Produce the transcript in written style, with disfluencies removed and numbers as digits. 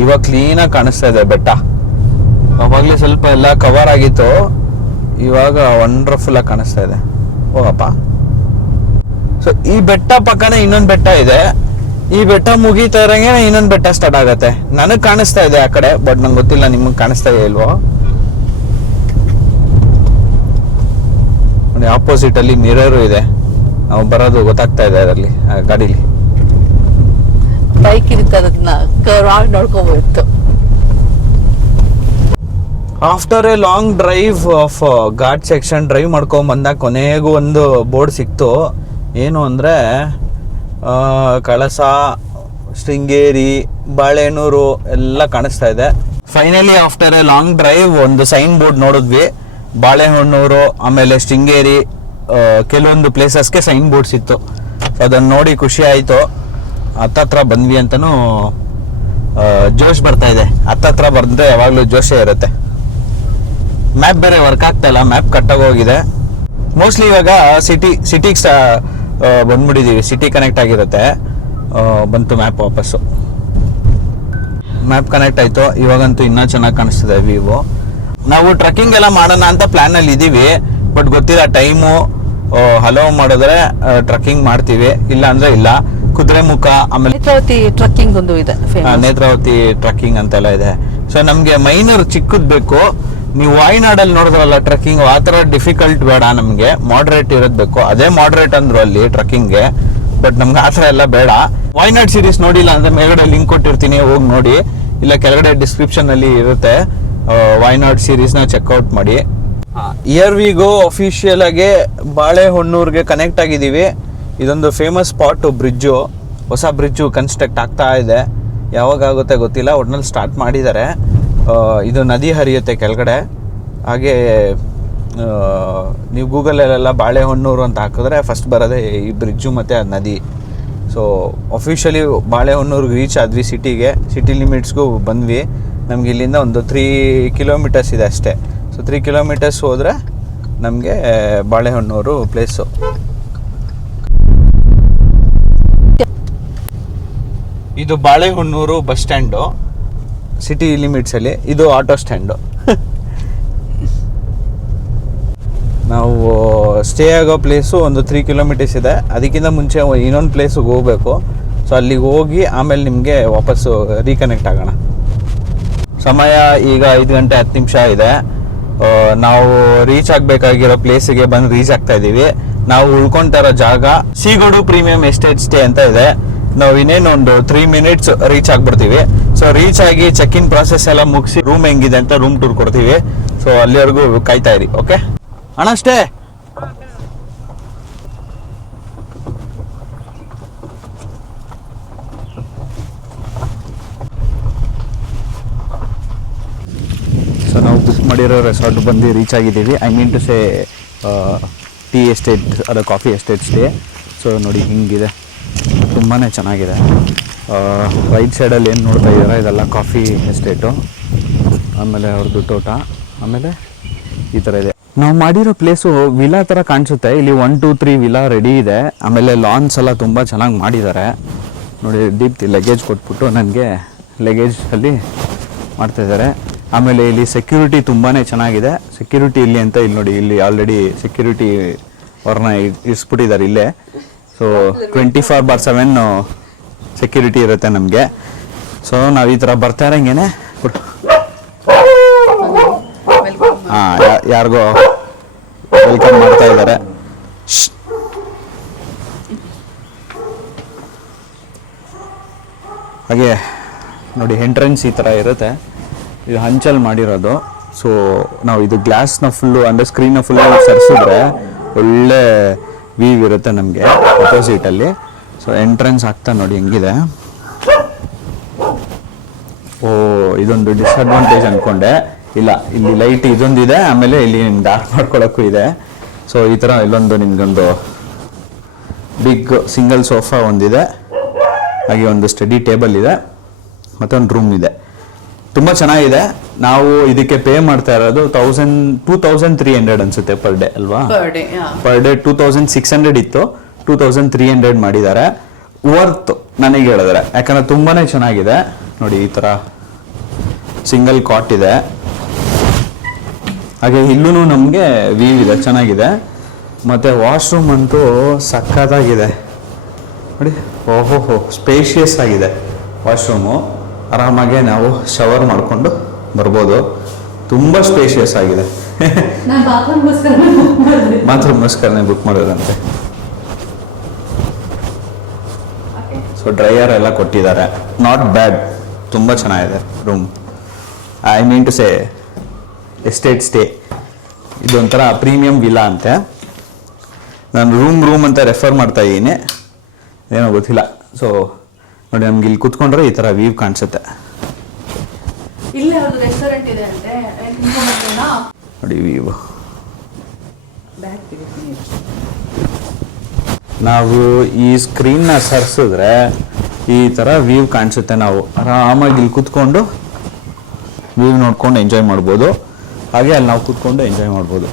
ಇವಾಗ ಕ್ಲೀನಾಗಿ ಕಾಣಿಸ್ತಾ ಇದೆ ಬೆಟ್ಟ. ಅವಾಗಲೇ ಸ್ವಲ್ಪ ಎಲ್ಲ ಕವರ್ ಆಗಿತ್ತು, ಇವಾಗ ವಂಡರ್ಫುಲ್ ಆಗಿ ಕಾಣಿಸ್ತಾ ಇದೆ. ಹೋಗಪ್ಪ. ಸೊ ಈ ಬೆಟ್ಟ ಪಕ್ಕನೇ ಇನ್ನೊಂದು ಬೆಟ್ಟ ಇದೆ. ಈ ಬೆಟ್ಟ ಮುಗೀತಾ ಇರಂಗೆ ಇನ್ನೊಂದು ಬೆಟ್ಟ ಸ್ಟಾರ್ಟ್ ಆಗತ್ತೆ. ನನಗ್ ಕಾಣಿಸ್ತಾ ಇದೆ ಆ ಕಡೆ, ಬಟ್ ನಂಗೆ ಗೊತ್ತಿಲ್ಲ ನಿಮಗ್ ಕಾಣಿಸ್ತಾ ಇಲ್ವೋ. ನೋಡಿ ಆಪೋಸಿಟ್ ಅಲ್ಲಿ ಮಿರರ್ ಇದೆ, ನಾವು ಬರೋದು ಗೊತ್ತಾಗ್ತಾ ಇದೆ ಅದರಲ್ಲಿ ಗಾಡಿಲಿ. ಬೈಕ್ ಇರುತ್ತೆ, ಅದನ್ನ ಕರ್ವ್ ನೋಡ್ಕೋಬಹುದು. After a long drive of ghat section drive ಮಾಡ್ಕೊಂಡ್ ಬಂದಾಗ ಕೊನೆಗೂ ಒಂದು ಬೋರ್ಡ್ ಸಿಕ್ತು. ಏನು ಅಂದ್ರೆ ಕಳಸ, ಶೃಂಗೇರಿ, ಬಾಳೆಹೊನ್ನೂರು ಎಲ್ಲ ಕಾಣಿಸ್ತಾ ಇದೆ. Finally after a long drive ಒಂದು ಸೈನ್ ಬೋರ್ಡ್ ನೋಡಿದ್ವಿ. ಬಾಳೆಹೊನ್ನೂರು ಆಮೇಲೆ ಶೃಂಗೇರಿ ಕೆಲವೊಂದು ಪ್ಲೇಸಸ್ಗೆ ಸೈನ್ ಬೋರ್ಡ್ಸ್ ಇತ್ತು. ಸೊ ಅದನ್ನ ನೋಡಿ ಖುಷಿ ಆಯ್ತು. ಹತ್ತತ್ರ ಬಂದ್ವಿ ಅಂತನೂ ಜೋಶ್ ಬರ್ತಾ ಇದೆ. ಹತ್ತತ್ರ ಬಂದ್ರೆ ಯಾವಾಗ್ಲೂ ಜೋಶೇ ಇರುತ್ತೆ. ಮ್ಯಾಪ್ ಬೇರೆ ವರ್ಕ್ ಆಗ್ತಾ ಇಲ್ಲ, ಮ್ಯಾಪ್ ಕಟ್ಟಾಗೋಗಿದೆ. ಮೋಸ್ಟ್ಲಿ ಇವಾಗ ಸಿಟಿಗೆ ಬಂದ್ಬಿಟ್ಟಿದೀವಿ, ಸಿಟಿ ಕನೆಕ್ಟ್ ಆಗಿರುತ್ತೆ. ಬಂತು ಮ್ಯಾಪ್ ವಾಪಸ್ಸು. ಮ್ಯಾಪ್ ಕನೆಕ್ಟ್ ಆಯ್ತು. ಇವಾಗಂತೂ ಇನ್ನೂ ಚೆನ್ನಾಗಿ ಕಾಣಿಸ್ತಿದೆ ವ್ಯೂ. ನಾವು ಟ್ರೆಕ್ಕಿಂಗ್ ಎಲ್ಲ ಮಾಡೋಣ ಅಂತ ಪ್ಲಾನ್ ಅಲ್ಲಿ ಇದೀವಿ, ಬಟ್ ಗೊತ್ತಿಲ್ಲ ಟೈಮು. ಹಲೋ ಮಾಡಿದ್ರೆ ಟ್ರೆಕ್ಕಿಂಗ್ ಮಾಡ್ತೀವಿ, ಇಲ್ಲ ಅಂದ್ರೆ ಇಲ್ಲ. ಕುದುರೆಮುಖ, ಆಮೇಲೆ ನೇತ್ರಾವತಿ ಟ್ರೆಕ್ಕಿಂಗ್ ಒಂದು ಇದೆ, ನೇತ್ರಾವತಿ ಟ್ರೆಕ್ಕಿಂಗ್ ಅಂತೆಲ್ಲ ಇದೆ. ಸೊ ನಮ್ಗೆ ಮೈನರ್ ಚಿಕ್ಕದ್ ಬೇಕು. ನೀವು ವಾಯ್ನಾಡಲ್ಲಿ ನೋಡಿದ್ರಲ್ಲ ಟ್ರೆಕ್ಕಿಂಗ್, ಆ ಥರ ಡಿಫಿಕಲ್ಟ್ ಬೇಡ ನಮಗೆ, ಮಾಡ್ರೇಟ್ ಇರೋದ್ ಬೇಕು. ಅದೇ ಮಾಡ್ರೇಟ್ ಅಂದ್ರು ಅಲ್ಲಿ ಟ್ರೆಕ್ಕಿಂಗ್ಗೆ, ಬಟ್ ನಮ್ಗೆ ಆ ಥರ ಎಲ್ಲ ಬೇಡ. ವಾಯ್ನಾಡ್ ಸೀರೀಸ್ ನೋಡಿಲ್ಲ ಅಂದ್ರೆ ಮೇಲ್ಗಡೆ ಲಿಂಕ್ ಕೊಟ್ಟಿರ್ತೀನಿ, ಹೋಗಿ ನೋಡಿ. ಇಲ್ಲ ಕೆಳಗಡೆ ಡಿಸ್ಕ್ರಿಪ್ಷನ್ ಅಲ್ಲಿ ಇರುತ್ತೆ, ವಾಯ್ನಾಡ್ ಸೀರೀಸ್ನ ಚೆಕ್ಔಟ್ ಮಾಡಿ. ಇಯರ್ ವಿ ಗೋ ಅಫಿಷಿಯಲ್ ಆಗಿ ಬಾಳೆಹೊನ್ನೂರ್ಗೆ ಕನೆಕ್ಟ್ ಆಗಿದ್ದೀವಿ. ಇದೊಂದು ಫೇಮಸ್ ಸ್ಪಾಟ್, ಬ್ರಿಡ್ಜು, ಹೊಸ ಬ್ರಿಡ್ಜು ಕನ್ಸ್ಟ್ರಕ್ಟ್ ಆಗ್ತಾ ಇದೆ. ಯಾವಾಗ ಆಗುತ್ತೆ ಗೊತ್ತಿಲ್ಲ, ಒಟ್ನಲ್ಲಿ ಸ್ಟಾರ್ಟ್ ಮಾಡಿದ್ದಾರೆ. ಇದು ನದಿ ಹರಿಯುತ್ತೆ ಕೆಳಗಡೆ. ಹಾಗೆ ನೀವು ಗೂಗಲಲ್ಲೆಲ್ಲ ಬಾಳೆಹೊನ್ನೂರು ಅಂತ ಹಾಕಿದ್ರೆ ಫಸ್ಟ್ ಬರೋದೇ ಈ ಬ್ರಿಡ್ಜು ಮತ್ತು ನದಿ. ಸೊ ಅಫಿಷಿಯಲಿ ಬಾಳೆಹೊನ್ನೂರ್ಗೆ ರೀಚ್ ಆದ್ವಿ, ಸಿಟಿ ಲಿಮಿಟ್ಸ್ಗೂ ಬಂದ್ವಿ. ನಮ್ಗೆ ಇಲ್ಲಿಂದ ಒಂದು 3 ಕಿಲೋಮೀಟರ್ಸ್ ಇದೆ ಅಷ್ಟೇ. ಸೊ 3 ಕಿಲೋಮೀಟರ್ಸ್ ಹೋದರೆ ನಮಗೆ ಬಾಳೆಹೊನ್ನೂರು ಪ್ಲೇಸು. ಇದು ಬಾಳೆಹೊನ್ನೂರು ಬಸ್ ಸ್ಟ್ಯಾಂಡು, ಸಿಟಿ ಲಿಮಿಟ್ಸಲ್ಲಿ. ಇದು ಆಟೋ ಸ್ಟ್ಯಾಂಡು. ನಾವು ಸ್ಟೇ ಆಗೋ ಪ್ಲೇಸು ಒಂದು 3 ಕಿಲೋಮೀಟರ್ಸ್ ಇದೆ. ಅದಕ್ಕಿಂತ ಮುಂಚೆ ಇನ್ನೊಂದು ಪ್ಲೇಸಿಗೆ ಹೋಗಬೇಕು. ಸೊ ಅಲ್ಲಿಗೆ ಹೋಗಿ ಆಮೇಲೆ ನಿಮಗೆ ವಾಪಸ್ಸು ರೀಕನೆಕ್ಟ್ ಆಗೋಣ. ಸಮಯ ಈಗ 5 ಗಂಟೆ 10 ನಿಮಿಷ ಇದೆ. ನಾವು ರೀಚ್ ಆಗಬೇಕಾಗಿರೋ ಪ್ಲೇಸಿಗೆ ಬಂದು ರೀಚ್ ಆಗ್ತಾ ಇದ್ದೀವಿ. ನಾವು ಉಳ್ಕೊತಾ ಇರೋ ಜಾಗ ಸೀಗೋಡು ಪ್ರೀಮಿಯಂ ಎಸ್ಟೇಟ್ ಸ್ಟೇ ಅಂತ ಇದೆ. ನಾವು ಇನ್ನೇನು ಒಂದು 3 ಮಿನಿಟ್ಸ್ ರೀಚ್ ಆಗ್ಬಿಡ್ತೀವಿ. ಸೊ ರೀಚ್ ಆಗಿ ಚೆಕ್ ಇನ್ ಪ್ರಾಸೆಸ್ ಎಲ್ಲ ಮುಗಿಸಿ ರೂಮ್ ಹೆಂಗಿದೆ ಅಂತ ರೂಮ್ ಟೂರ್ ಕೊಡ್ತೀವಿ. ಸೊ ಅಲ್ಲಿವರೆಗೂ ಕಾಯ್ತಾ ಇರಿ. ಓಕೆ ಅಣ್ಣ, ಅಷ್ಟೇ. ಸೊ ನಾವು ಬುಕ್ ಮಾಡಿರೋ ರೆಸಾರ್ಟ್ ಬಂದು ರೀಚ್ ಆಗಿದ್ದೀವಿ. I mean to say tea estate, ಅದು ಕಾಫಿ ಎಸ್ಟೇಟ್ ಸ್ಟೇ. ಸೊ ನೋಡಿ ಹಿಂಗಿದೆ, ತುಂಬಾ ಚೆನ್ನಾಗಿದೆ. ರೈಟ್ ಸೈಡಲ್ಲಿ ಏನು ನೋಡ್ತಾ ಇದ್ದೀರಾ, ಇದೆಲ್ಲ ಕಾಫಿ ಎಸ್ಟೇಟು. ಆಮೇಲೆ ಅವ್ರದ್ದು ತೋಟ, ಆಮೇಲೆ ಈ ಥರ ಇದೆ. ನಾವು ಮಾಡಿರೋ ಪ್ಲೇಸು ವಿಲಾ ಥರ ಕಾಣಿಸುತ್ತೆ. ಇಲ್ಲಿ 1, 2, 3 ವಿಲಾ ರೆಡಿ ಇದೆ. ಆಮೇಲೆ ಲಾನ್ಸ್ ಎಲ್ಲ ತುಂಬ ಚೆನ್ನಾಗಿ ಮಾಡಿದ್ದಾರೆ. ನೋಡಿ ದೀಪ್ತಿ ಲಗೇಜ್ ಕೊಟ್ಬಿಟ್ಟು ನನಗೆ ಲಗೇಜಲ್ಲಿ ಮಾಡ್ತಾಯಿದ್ದಾರೆ. ಆಮೇಲೆ ಇಲ್ಲಿ ಸೆಕ್ಯೂರಿಟಿ ತುಂಬಾ ಚೆನ್ನಾಗಿದೆ. ಸೆಕ್ಯೂರಿಟಿ ಇಲ್ಲಿ ಅಂತ ಇಲ್ಲಿ ನೋಡಿ, ಇಲ್ಲಿ ಆಲ್ರೆಡಿ ಸೆಕ್ಯೂರಿಟಿ ಅವ್ರನ್ನ ಇರಿಸ್ಬಿಟ್ಟಿದ್ದಾರೆ ಇಲ್ಲೇ. ಸೊ 24/7 ಸೆಕ್ಯೂರಿಟಿ ಇರುತ್ತೆ ನಮಗೆ. ಸೊ ನಾವು ಈ ಥರ ಬರ್ತಾ ಇರೋಂಗೇನೆ ಯಾರಿಗೋ ವೆಲ್ಕಮ್ ಮಾಡ್ತಾ ಇದ್ದಾರೆ. ಹಾಗೆ ನೋಡಿ ಎಂಟ್ರೆನ್ಸ್ ಈ ಥರ ಇರುತ್ತೆ. ಇದು ಹಂಚಲ್ಲಿ ಮಾಡಿರೋದು. ಸೊ ನಾವು ಇದು ಗ್ಲಾಸ್ನ ಫುಲ್ಲು ಅಂದರೆ ಸ್ಕ್ರೀನ್ನ ಫುಲ್ಲು ಸರಿಸಿದ್ರೆ ಒಳ್ಳೆ ವ್ಯೂ ಇರುತ್ತೆ ನಮಗೆ ಅಪೋಸಿಟಲ್ಲಿ. ಸೊ ಎಂಟ್ರೆನ್ಸ್ ಆಗ್ತಾ ನೋಡಿ ಹೆಂಗಿದೆ. ಓ, ಇದೊಂದು ಡಿಸ್ಅಡ್ವಾಂಟೇಜ್ ಅಂದ್ಕೊಂಡೆ. ಇಲ್ಲ, ಇಲ್ಲಿ ಲೈಟ್ ಇದೊಂದಿದೆ, ಆಮೇಲೆ ಇಲ್ಲಿ ಡಾರ್ಕ್ ಮಾಡ್ಕೊಳ್ಳೋಕ್ಕೂ ಇದೆ. ಸೊ ಈ ಥರ ಇಲ್ಲೊಂದು ನಿಮಗೊಂದು ಬಿಗ್ ಸಿಂಗಲ್ ಸೋಫಾ ಒಂದಿದೆ, ಹಾಗೆ ಒಂದು ಸ್ಟಡಿ ಟೇಬಲ್ ಇದೆ, ಮತ್ತು ಒಂದು ರೂಮ್ ಇದೆ. ತುಂಬ ಚೆನ್ನಾಗಿದೆ. ನಾವು ಇದಕ್ಕೆ ಪೇ ಮಾಡ್ತಾ ಇರೋದು 2300 ಅನ್ಸುತ್ತೆ ಪರ್ ಡೇ ಅಲ್ವಾ? ಪರ್ ಡೇ 2600 ಇತ್ತು, 2300 ಮಾಡಿದ್ದಾರೆ. ವರ್ತ್ ನನಗೆ ಹೇಳಿದ್ರೆ, ಯಾಕಂದ್ರೆ ತುಂಬಾನೇ ಚೆನ್ನಾಗಿದೆ. ನೋಡಿ ಈ ಥರ ಸಿಂಗಲ್ ಕಾಟ್ ಇದೆ. ಹಾಗೆ ಇಲ್ಲೂ ನಮಗೆ ವೀವ್ ಇದೆ, ಚೆನ್ನಾಗಿದೆ. ಮತ್ತು ವಾಶ್ರೂಮ್ ಅಂತೂ ಸಖತ್ತಾಗಿದೆ ನೋಡಿ. ಓಹೋ ಸ್ಪೇಷಿಯಸ್ ಆಗಿದೆ ವಾಶ್ರೂಮು. ಆರಾಮಾಗೆ ನಾವು ಶವರ್ ಮಾಡಿಕೊಂಡು ಬರ್ಬೋದು. ತುಂಬ ಸ್ಪೇಷಿಯಸ್ ಆಗಿದೆ. ಬಾತ್ರೂಮ್ಗೋಸ್ಕರನೇ ಬುಕ್ ಮಾಡೋದಂತೆ. ಸೊ ಡ್ರೈಯರ್ ಎಲ್ಲ ಕೊಟ್ಟಿದ್ದಾರೆ. ನಾಟ್ ಬ್ಯಾಡ್, ತುಂಬ ಚೆನ್ನಾಗಿದೆ room. I mean to say estate stay. ಇದೊಂಥರ ಪ್ರೀಮಿಯಂ ವಿಲಾ ಅಂತೆ. ನಾನು ರೂಮ್ ಅಂತ ರೆಫರ್ ಮಾಡ್ತಾ ಇದ್ದೀನಿ, ಏನೋ ಗೊತ್ತಿಲ್ಲ. ಸೊ ನೋಡಿ, ನಮ್ಗೆ ಇಲ್ಲಿ ಕೂತ್ಕೊಂಡ್ರೆ ಈ ಥರ ವ್ಯೂ ಕಾಣಿಸುತ್ತೆ. ಇಲ್ಲೇ ಒಂದು ರೆಸ್ಟೋರೆಂಟ್ ಇದೆ ಅಂತೆ ನೋಡಿ ವ್ಯೂ. ನಾವು ಈ ಸ್ಕ್ರೀನ್ನ ಸರಿಸಿದ್ರೆ ಈ ಥರ ವ್ಯೂ ಕಾಣಿಸುತ್ತೆ. ನಾವು ಆರಾಮಾಗಿ ಇಲ್ಲಿ ಕೂತ್ಕೊಂಡು ವ್ಯೂ ನೋಡ್ಕೊಂಡು ಎಂಜಾಯ್ ಮಾಡ್ಬೋದು. ಹಾಗೆ ಅಲ್ಲಿ ನಾವು ಕೂತ್ಕೊಂಡು ಎಂಜಾಯ್ ಮಾಡ್ಬೋದು.